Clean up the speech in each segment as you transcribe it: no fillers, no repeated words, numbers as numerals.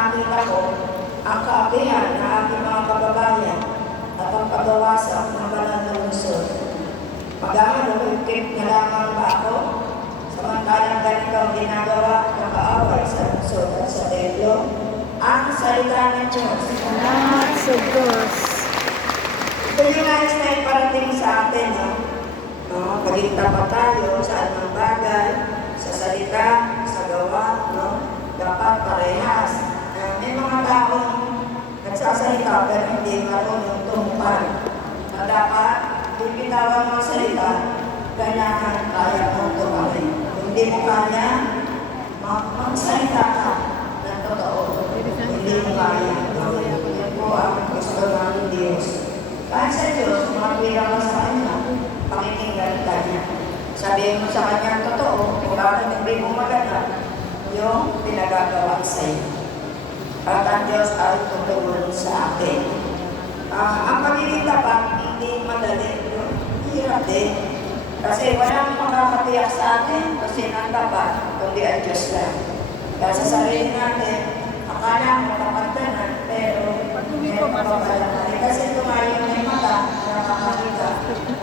makita ko ang kaapihan ng aking mga kababayan at ang pagwawasak ng banal na lungsod. Maghahalukit na lamang ba ako? Samantalang ganito ang ginagawa ng kaaway sa lungsod at sa templo, ang salita ng Diyos. Salamat sa Diyos. Ito yung nais na iparating sa atin, no? Paging tapat tayo sa anumang bagay, sa salita, sa gawa, no? Dapat parehas. May mga taong nagsasalita pero hindi marunong tumupad. Na dapat, bibitawan mo ang salita, ganyan kaya mong tumapin. Kung hindi mo kaya, magsalita ka ng totoo. Hindi mo kaya. Yan po ang gusto ng Diyos. Kahit sa Diyos, kumapila ka sa Kanya, pakikinggan ka niya. Sabihin mo sa Kanya ang totoo, kung bakit hindi mo maganda, yung pinagagawa sa iyo. At ang Diyos ay tutulong sa atin. Ang pagiging tapat, hindi madali. Hirap din. Kasi walang makakatiyak sa atin kasi ang tapat, kundi ang Diyos lang. Kaya sa sarili natin, akala mo kapagdanan, pero may mapapala. Kasi tumayo may mata, nakakakita.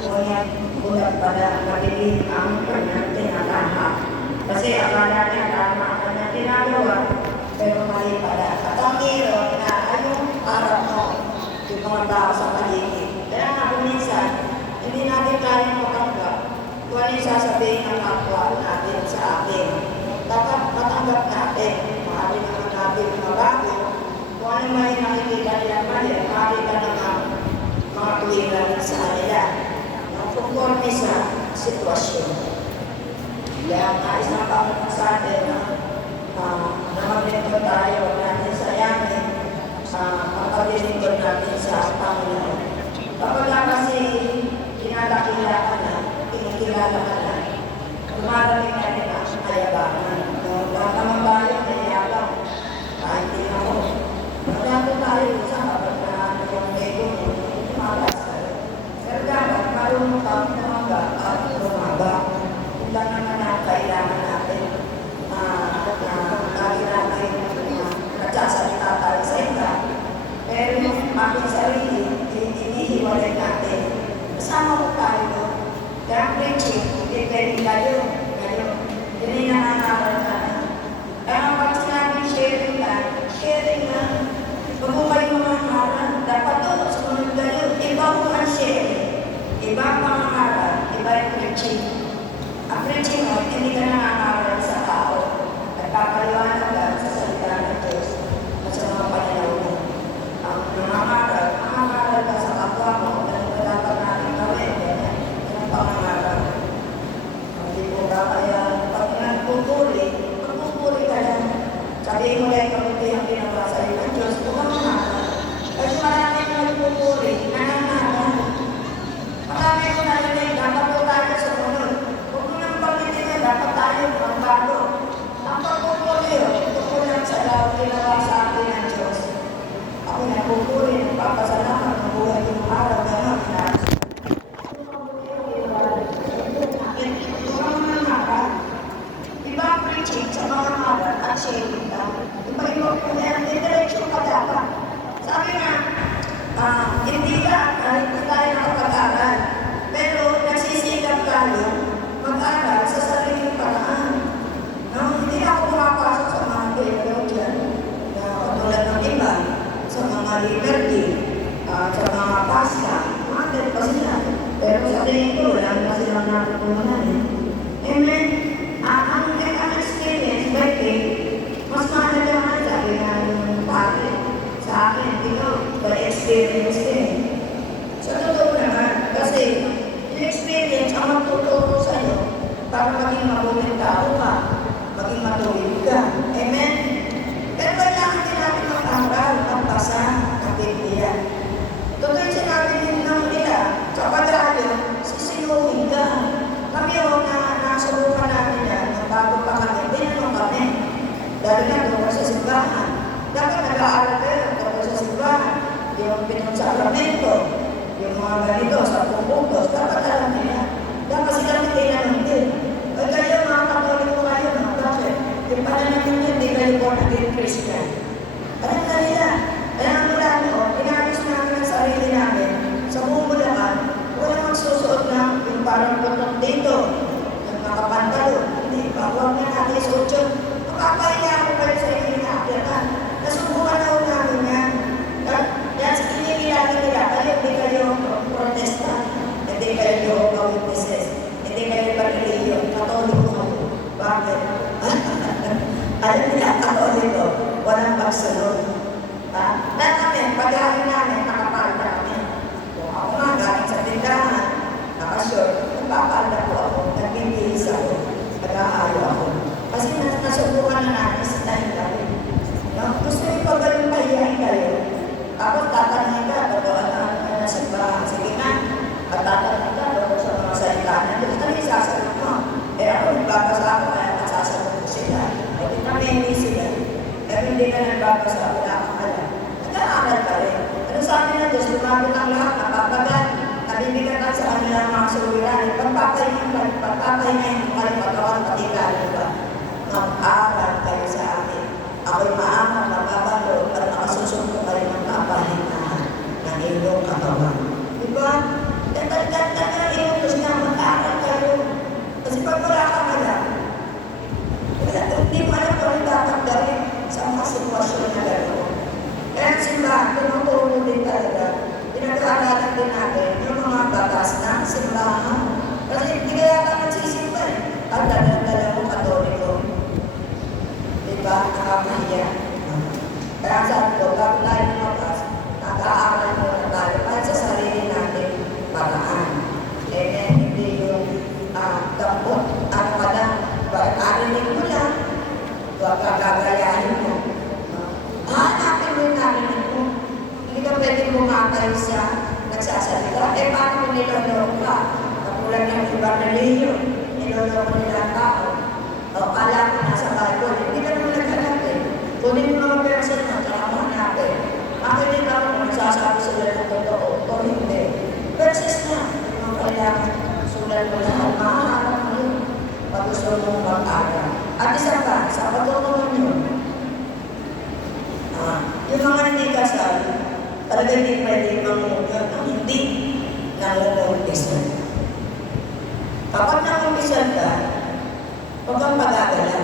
Ngunit bulat pala, nabilin ang kanyang tinatama. Kasi akala niya tama ang kanyang ginagawa, pero mali pala. At ang hero na anong harap mo, yung mga tao sa paligid. Kaya nga kung minsan, hindi natin kaya matanggap kung ano yung sasabihin ng kapwa natin sa atin. Dapat matanggap natin, maaari naman natin mabago. Kung ano may nakikita nilang mali, maaari ka naman mga tuwiran sa kanila. Conforme sa sitwasyon. Kaya nais na Panginoon sa atin na namaglingkod tayo, huwag natin sayangin ang paglilingkod natin sa Panginoon. Kapag kasi kinakakilala ka na, kinikilala ka na, dumarating na rin ang kayabangan. Lahat naman tayo, nayayabang, kahit din ako. Magdato tayo sa kapag na yung ego mo, malas tayo. Pero dapat, marunong kami tumaga at tumaga. Kung lang naman ang kailangan natin, lagi natin nagsasalita tayo sa iba. Pero yung aking sarili, hinihiwalay natin. Kasama ko tayo doon. Kaya preaching, hindi pwede kayo. Hindi nangangaral ka na. Kaya pag sinabing sharing na. Huwag mo kayo mangangaral. Dapat doon, sumunod kayo. Iba mo ang sharing. Iba ang pangangaral. Iba yung preaching. Ang preaching mo, hindi ka nangangaral sa tao. Nagpapaliwanag ka sa salita ng Diyos at sa mga pananaw mo. Ang nangangaral ka sa kapwa mo, ganun ka dapat natin gawin. Yan ang pangangaral. Hindi po ba kaya pag nagpupuri ka lang. Sabihin mo lang kapag ang ginawa sa iyo ng Diyos, kung nangangaral. Kasi marami na nagpupuri, nangangaral. Marami ko narinig, dapat po tayo sumunod. Huwag mo nang pagkitingan, dapat tayo magbago. Ang pagpupuri, ito po lang sa lahat ginawa sa atin ng Diyos. Ako nagpupuri, nagpapasalamat, mabuhay yung araw, gano'n. Iba ang preaching sa mga maral at sharing ka. Iba po yan, indireksyon ka dapat. Sabi nga, hindi tayo nakapag-aral. Pero nagsisikap tayo mag-aral sa sariling paraan. Hindi ako pumapasok sa mga theologian na katulad ng iba, sa mga liberty, sa mga pasta, mga pa sila. Pero sa tingin ko, wala na silang natutunan. Amen? Ang experience, by faith, mas mahalaga nga sabi nga yung pare sa akin, ito, by experience din. Sa totoo naman, kasi yung experience ang magtuturo sa'yo para maging mabuting tao ka, maging matuwid ka. Amen? Pero kailangan din natin mag-aral, magbasa, ng Biblia. Totoo yung sinabi din ng nila, kapag tayo, sisinuhin ka. Kami o na nasubukan namin yan, nang bago pa kami, binanong kami. Dahil na doon sa simbahan. Dapat nag-aaral kayo doon sa simbahan. Yung pinagsalamento, yung mga ganito, sa pumutos, dapat alam nila. Dapat sila tinanong din. Pag kayo mga katoliko kayo, bakit? Yung pananamin nyo, hindi kayo born again Christian. magsunod. Dahil kami, pag-aari namin, nakapalda kami. Kung ako nga, galing sa tindahan, nakasyon, nagpapalda po ako, nagbibihis ako, nag-aalo ako. Kasi nasubukan na natin sa tayo kami. No? Gusto nyo pa ba yung pahiyain kayo? Tapos tatanungin ka, totoo na sa bahay. Sige nga, at tatanungin ka, totoo sa mga salita na. Ano yung sasagot mo? Ako, nagbabasa ako, kaya nasasagot ko sila. Hindi na may sila. Pero hindi ka nagbabasa, wala kang alam. Nag-aaral ka rin. Ano sa amin na Diyos, lumabot ang lahat, napapagat, nabibigatan sa kanilang mga suliranin, pagpapahingayin mo kayo katawan, pati kanin ba? Mag-aaral kayo sa akin. Ako'y maamang, mapapalo, at nakasusunod kayo ng kapahingahan ng inyong katawan. Diba? Tatagkat ka na iutos na mag-aaral kayo. Kasi pag wala kang alam, hindi mo alam kung ano dapat gawin sa mga sitwasyon na gano'n. Kaya ang simbahan, tumutulong din talaga. Pinag-aaralan din natin yung mga batas ng simbahan. Kasi hindi kaya ka nagsisimba eh. At dala-dala mo katoliko. Diba? Nakakahiya. Kaya sabi ko, bago tayo lumabas, nag-aaral muna tayo para sa sarili natin paraan. Hindi yung dampot, ano ka lang, arinig mo lang, huwag kagagayahin mo. Hanapin mo yung narinig mo. Hindi ka pwede bumakay sa nagsasalita. Paano mo niloloko ka? Kapulad ng ibang reliyon, niloloko nila ang tao. Alam mo nasa Bible, hindi ka naman naghanap eh. Kunin mo mga person mo, tsaka mo hanapin. Makinig ka mo, nagsasabi sila ng totoo o hindi. Versus na, yung kailangan sulat mo lahat, mahaharap mo yun. Pag gusto mong mag-aral. At isa pa, sa patutungan nyo, yung mga hindi kasal, talaga hindi pwede mangungan ang hindi nangungumpisa. Kapag nangungumpisa ka, huwag kang pag-agala.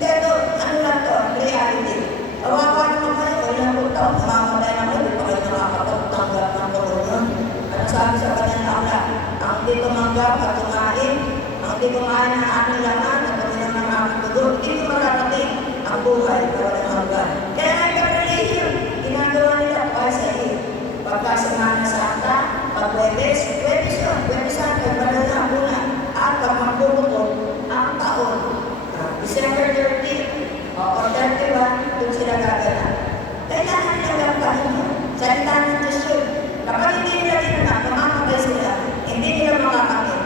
Pero, ano lang to, reality. Kawawa naman kayo, kailan po taon, namamatay na kayo, di pa kayo nakakapagtanggap ng tulungan. Ano sabi sa kanyang anak? Ang hindi tumanggap at kumain, ang hindi kumain ng aking laman, at kumilang ng aking dugo, hindi ko mararating ang buhay na walang hanggan. Kaya nga yung religion, ginagawa nila para sa iyo. Pagka Semana Santa, pag Webes yun, Webes Santa, banal na bulan. At pag magbubukod, ang taon, December 30 o 31, doon sila gaganap. Kailangan nila gampahin mo. Salita ng Diyos yun. Kapag hindi nila tinanap, mamamatay sila, hindi nila makakamit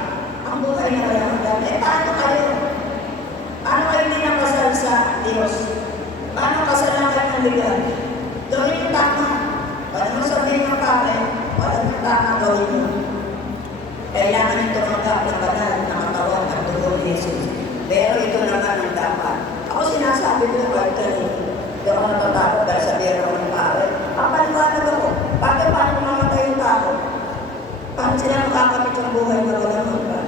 ang buhay na walang hanggan. Paano kayo? Paano kayo hindi nakasal sa Diyos? Paano kasalan kayo ng legal? Gawin yung tama. Wala mo sabihin ng pare, wala mo tama gawin mo. Kailangan nyo tumanggap ng banal na katawan at dugo ni Jesus. Pero ito naman ang dapat. Ako sinasabi ko yung kanina. Hindi ako natatakot dahil sabihin ako ng pare. Paliwanag ako. Paano mamatay yung tao? Paano sila makakamit ang buhay na walang hanggan?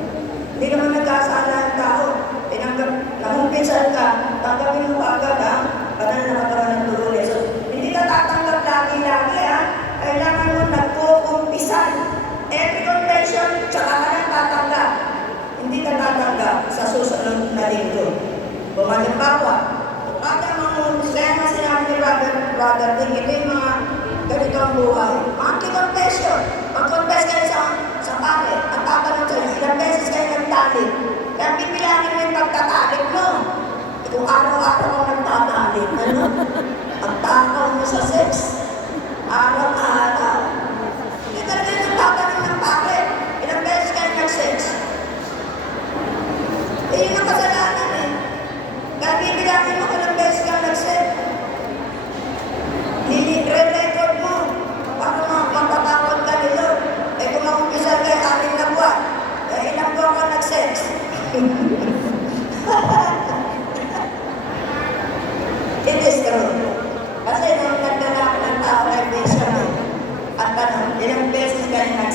Hindi naman nagkasala ang tao. Nangumpisan ka, tanggapin mo agad ha? Banal na katawan ng dugo ni Jesus. Hindi ka tatanggap lagi-lagi ha? Kailangan mo nagkukumpisan. Every confession, tsaka ka lang tatanggap. Hindi ka tatanggap sa susunod na linggo. Bumalimbawa, kada kaya nga sinabi ni Brother Ting, ito yung mga ganito ang buhay. Confession. Mag-confess kayo sa pare. Ang tatanong sa'yo, ilang beses kayo nagtalik. Kaya pipilangin mo yung pagtatalik mo. Kung araw-araw ako nagtatalik, ano? Ang takaw mo sa sex. Araw-araw. Hindi talaga yung nagtatanong ng pare. Ilang beses kayo nag-sex. Yun ang kasalanan eh. Kaya pipilangin mo kung ilang beses kayo nag-sex. Re-record mo. Paano matatawag ka ni Lord? Kung mag-umpisa kayo 6 na buwan, ilang buwan ka nag-sex? It is true. Kasi nung nagdala ng tao kay Bishop, at ilang beses kayo nag-sex?